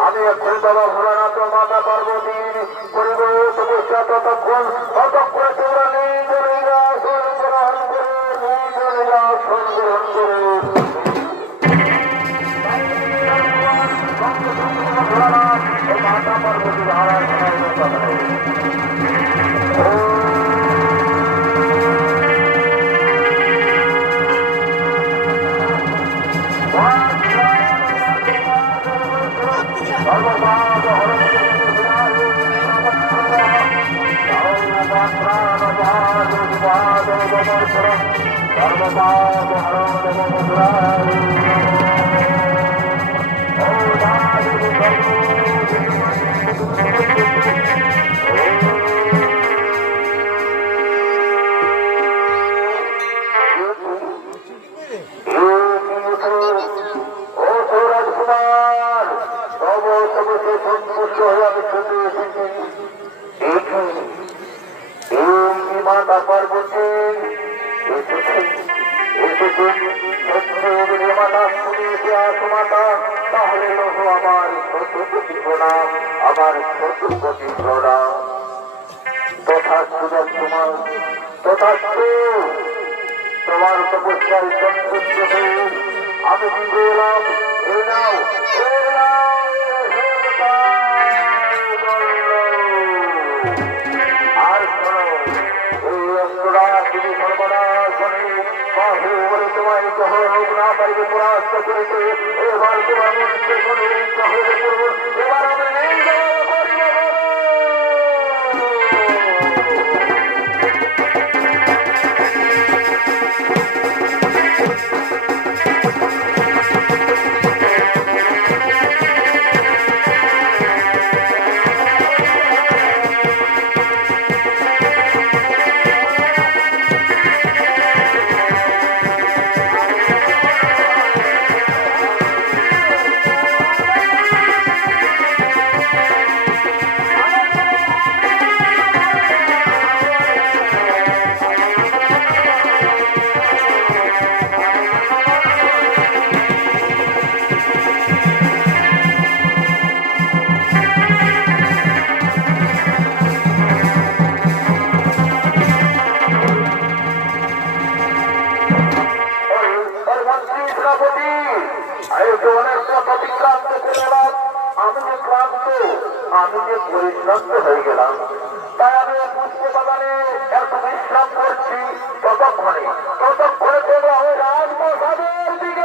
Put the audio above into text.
আমি এখন বাবা ভোলানাথ মাতা পার্বতী করিব তপস্যা ততক্ষণ ততক্ষণে তোমরা নিজ লীলাসন গ্রহণ করে নিজ লীলাসন গ্রহণ করে ভোলানাথ ও মাতা পার্বতী ধারায় মাতা পার্বতী তাহলে আমার শত্রুপতি প্রণাম আমার শত্রুপতি প্রণাম তথা সুযোগ তোমার তথাস্তু তোমার তপস্যায় সন্তুষ্ট হয়ে আমি দিতে এলাম এই নাও আর শোনো এই অস্ত্ররা তুমি সর্বদা শোনে বাহু বলে তোমায় জহর না পারিবে পরাস্ত করেছে এবার তোমার মনকে মনে হয়ে করবো এবার আমি নেই আমি যে পরিশ্রান্ত হয়ে গেলাম তাই আমি পুষ্প বাগানে একটু বিশ্রাম করছি ততক্ষণে তোমরা ওই রাজপ্রসাদের দিকে